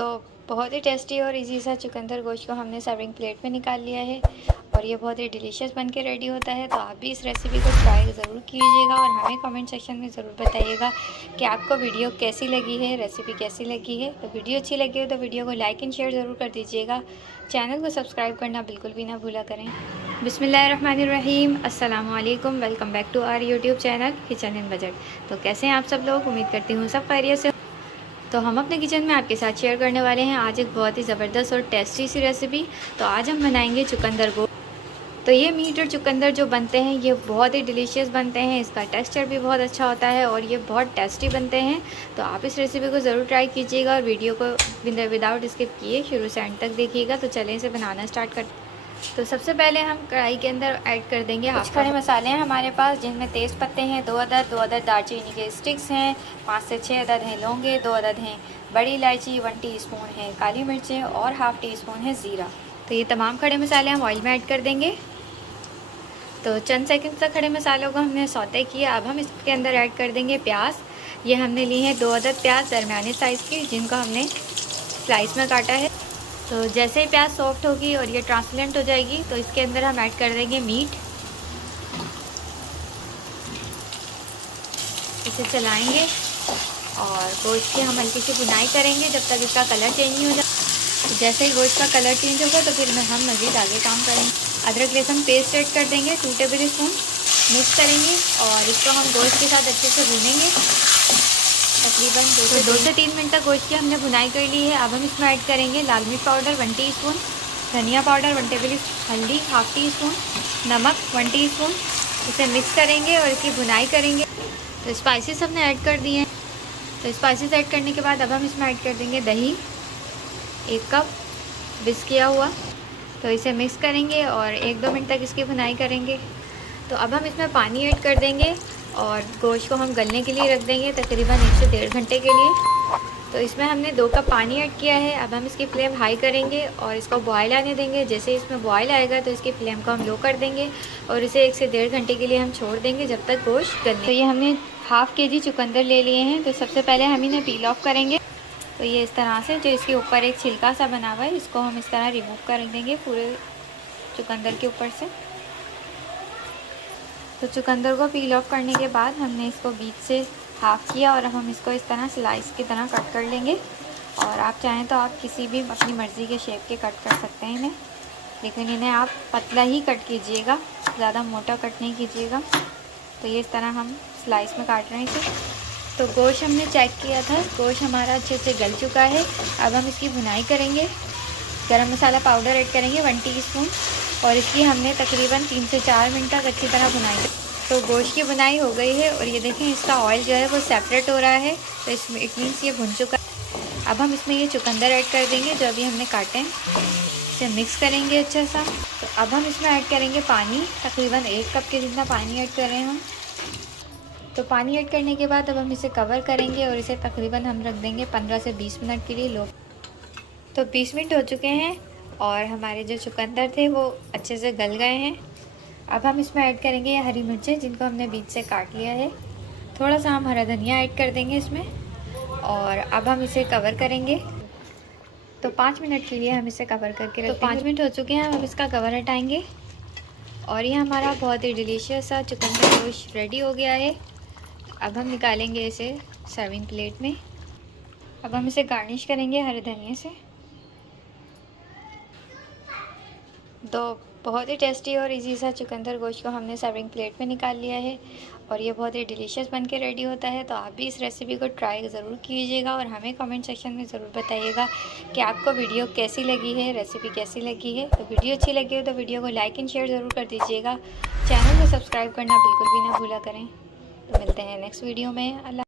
तो बहुत ही टेस्टी और इजी सा चुकंदर गोश्त को हमने सर्विंग प्लेट में निकाल लिया है और ये बहुत ही डिलीशियस बन के रेडी होता है। तो आप भी इस रेसिपी को ट्राई ज़रूर कीजिएगा और हमें कमेंट सेक्शन में ज़रूर बताइएगा कि आपको वीडियो कैसी लगी है, रेसिपी कैसी लगी है। तो वीडियो अच्छी लगी हो तो वीडियो को लाइक एंड शेयर ज़रूर कर दीजिएगा। चैनल को सब्सक्राइब करना बिल्कुल भी ना भूला करें। बिस्मिल्लाहिर्रहमानिर्रहीम, अस्सलाम वालेकुम। Welcome back to our YouTube channel kitchen and budget. तो कैसे हैं आप सब लोग? उम्मीद करती हूँ सब खैरियत से। तो हम अपने किचन में आपके साथ शेयर करने वाले हैं आज एक बहुत ही ज़बरदस्त और टेस्टी सी रेसिपी। तो आज हम बनाएंगे चुकंदर गोश्त। तो ये मीट और चुकंदर जो बनते हैं ये बहुत ही डिलीशियस बनते हैं, इसका टेक्सचर भी बहुत अच्छा होता है और ये बहुत टेस्टी बनते हैं। तो आप इस रेसिपी को ज़रूर ट्राई कीजिएगा और वीडियो को विदाउट स्किप किए शुरू से एंड तक देखिएगा। तो चलें इसे बनाना स्टार्ट करते हैं। तो सबसे पहले हम कढ़ाई के अंदर ऐड कर देंगे हाफ खड़े मसाले हैं हमारे पास, जिनमें तेज़ पत्ते हैं 2 अदद दालचीनी के स्टिक्स हैं 5 से 6 अदद हैं लौंगे, 2 अदद हैं बड़ी इलायची, 1 टीस्पून है काली मिर्चें और हाफ़ टी स्पून है ज़ीरा। तो ये तमाम खड़े मसाले हम ऑयल में ऐड कर देंगे। तो चंद सेकंड तक खड़े मसालों को हमने सौते किया। अब हम इसके अंदर ऐड कर देंगे प्याज। ये हमने ली है 2 अदद प्याज दरमियाने साइज़ की, जिनको हमने स्लाइस में काटा है। तो जैसे ही प्याज सॉफ्ट होगी और ये ट्रांसपेरेंट हो जाएगी तो इसके अंदर हम ऐड कर देंगे मीट। इसे चलाएंगे और गोश्त की हम हल्की सी भुनाई करेंगे जब तक इसका कलर चेंज नहीं हो जाए। तो जैसे ही गोश्त का कलर चेंज होगा तो फिर हम मज़ीद आगे काम करेंगे। अदरक लहसुन पेस्ट ऐड कर देंगे 2 टेबल स्पून, मिक्स करेंगे और इसको हम गोश्त के साथ अच्छे से भूनेंगे तकरीबन 2 से 3 मिनट तक। गोश्त की हमने भुनाई कर ली है। अब हम इसमें ऐड करेंगे लाल मिर्च पाउडर 1 टीस्पून, धनिया पाउडर 1 टेबल स्पून, हल्दी हाफ़ टी स्पून, नमक 1 टीस्पून। इसे मिक्स करेंगे और इसकी भुनाई करेंगे। तो स्पाइसेस हमने ऐड कर दिए हैं। तो स्पाइसेस ऐड करने के बाद अब हम इसमें ऐड कर देंगे दही 1 कप विस्क किया हुआ। तो इसे मिक्स करेंगे और 1-2 मिनट तक इसकी भुनाई करेंगे। तो अब हम इसमें पानी ऐड कर देंगे और गोश्त को हम गलने के लिए रख देंगे तकरीबन 1 से 1.5 घंटे के लिए। तो इसमें हमने 2 कप पानी ऐड किया है। अब हम इसकी फ्लेम हाई करेंगे और इसको बॉयल आने देंगे। जैसे इसमें बॉयल आएगा तो इसकी फ्लेम को हम लो कर देंगे और इसे 1 से 1.5 घंटे के लिए हम छोड़ देंगे जब तक गोश्त गलने। तो ये हमने हाफ़ केजी चुकंदर ले लिए हैं। तो सबसे पहले हम इन्हें पील ऑफ करेंगे। तो ये इस तरह से जो इसके ऊपर एक छिलका सा बना हुआ है इसको हम इस तरह रिमूव कर देंगे पूरे चुकंदर के ऊपर से। तो चुकंदर को पील ऑफ करने के बाद हमने इसको बीच से हाफ़ किया और अब हम इसको इस तरह स्लाइस की तरह कट कर लेंगे। और आप चाहें तो आप किसी भी अपनी मर्ज़ी के शेप के कट कर सकते हैं इन्हें, लेकिन इन्हें आप पतला ही कट कीजिएगा, ज़्यादा मोटा कट नहीं कीजिएगा। तो ये इस तरह हम स्लाइस में काट रहे हैं इसे। तो गोश्त हमने चेक किया था, गोश्त हमारा अच्छे से गल चुका है। अब हम इसकी भुनाई करेंगे। गरम मसाला पाउडर ऐड करेंगे 1 टीस्पून और इसकी हमने तकरीबन 3 से 4 मिनट तक अच्छी तरह भुनाई। तो गोश्त की भुनाई हो गई है और ये देखें इसका ऑयल जो है वो सेपरेट हो रहा है। तो इसमें इट मीन्स ये भुन चुका है। अब हम इसमें ये चुकंदर ऐड कर देंगे जो अभी हमने काटे हैं। इसे मिक्स करेंगे अच्छा सा। तो अब हम इसमें ऐड करेंगे पानी, तकरीबन 1 कप के जितना पानी ऐड कर रहे हैं हम। तो पानी ऐड करने के बाद अब हम इसे कवर करेंगे और इसे तकरीबन हम रख देंगे 15 से 20 मिनट के लिए लो। तो 20 मिनट हो चुके हैं और हमारे जो चुकंदर थे वो अच्छे से गल गए हैं। अब हम इसमें ऐड करेंगे ये हरी मिर्चें जिनको हमने बीच से काट लिया है। थोड़ा सा हम हरा धनिया ऐड कर देंगे इसमें और अब हम इसे कवर करेंगे। तो 5 मिनट के लिए हम इसे कवर करके रखेंगे। तो 5 मिनट हो चुके हैं, हम इसका कवर हटाएँगे और ये हमारा बहुत ही डिलीशियस सा चुकंदर गोश्त रेडी हो गया है। अब हम निकालेंगे इसे सर्विंग प्लेट में। अब हम इसे गार्निश करेंगे हरे धनिया से। तो बहुत ही टेस्टी और इजी सा चुकंदर गोश्त को हमने सर्विंग प्लेट में निकाल लिया है और ये बहुत ही डिलीशियस बन के रेडी होता है। तो आप भी इस रेसिपी को ट्राई ज़रूर कीजिएगा और हमें कमेंट सेक्शन में ज़रूर बताइएगा कि आपको वीडियो कैसी लगी है, रेसिपी कैसी लगी है। तो वीडियो अच्छी लगी हो तो वीडियो को लाइक एंड शेयर ज़रूर कर दीजिएगा। चैनल को सब्सक्राइब करना बिल्कुल भी ना भूला करें। तो मिलते हैं नेक्स्ट वीडियो में। अल्लाह।